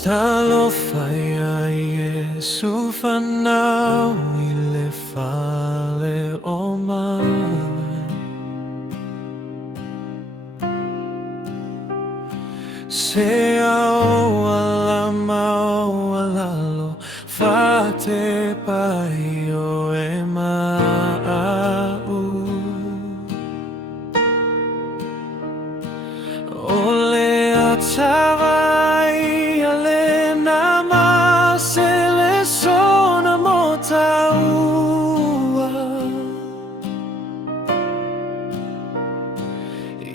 Talofa ya Iēsū whanau I le whale o mai. Se au ala mau alalo whate pai o e mau. O le atawai ale na masele sona mo taua. I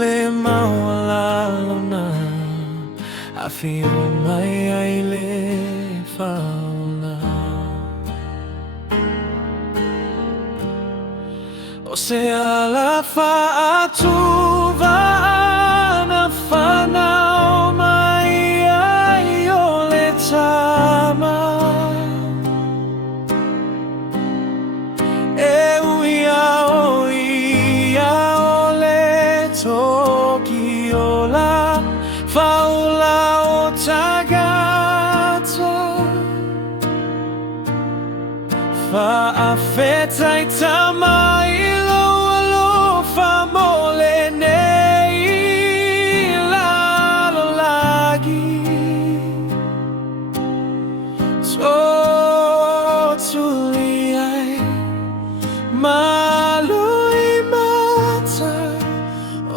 le mau alalo na Afio mai ai le fauna. O se ala whaatuwa ana whanau mai ai o le tama. E uia o ia o le toki o la faula o tagata. Whaawhetai tama I loa lofa mole nei lalo lagi. Totuli ai malui mata o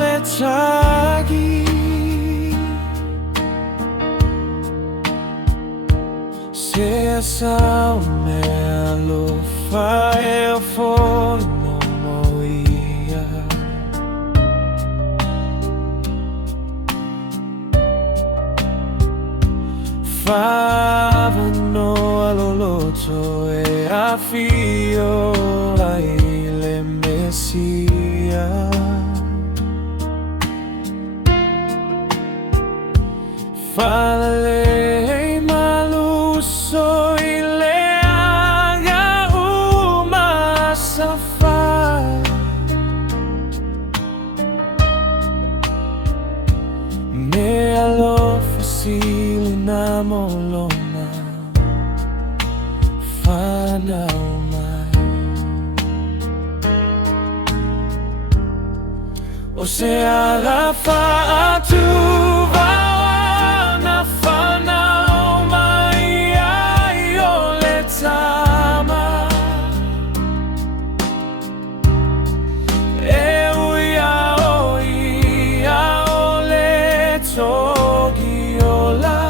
le tagi. Se sao me alofa e o fono mo ia. Whavano aloloto e afio ai le Mesia. Falale maluso I le aga uma safa. Me alofa sili na molona whanau mai. O se ala whaatuwa ana whanau mai ai o le tama. E uia o ia o le togi o la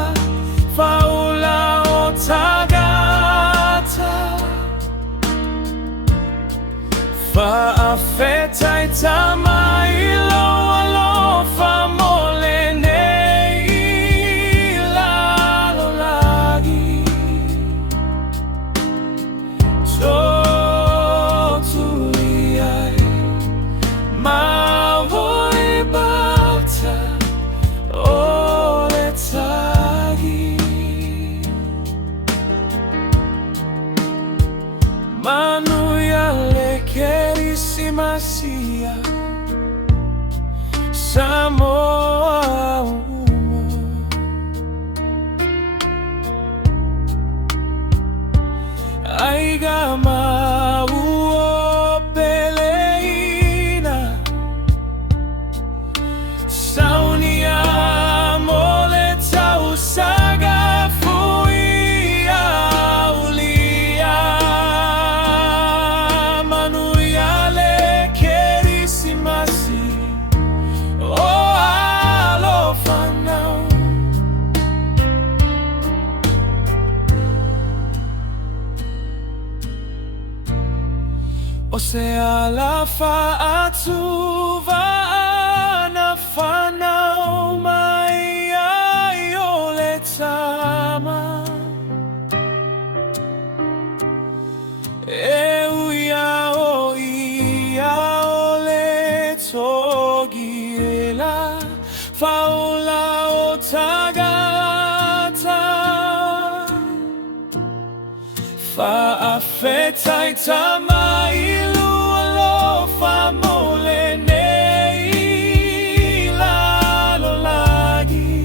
faula o tagata. Whaawhetai tama I loa lofa mole nei lalo lagi. Totuli ai mawoi bata o le tagi. Manuia le kerisimasia Samoa uma. Aiga mau o peleina Saunia mole tau saga fuia ulia. Manuia le kerisimasi o alofa now. O se ala whaatuwa ana whanau mai ai o le tama. E uia o ia o le togi e la faula o tagata. Whaawhetai tama I lua lofa mole nei lalo lagi.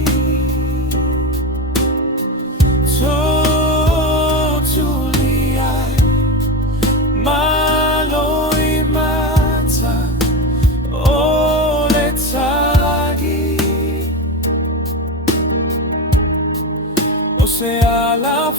o sea la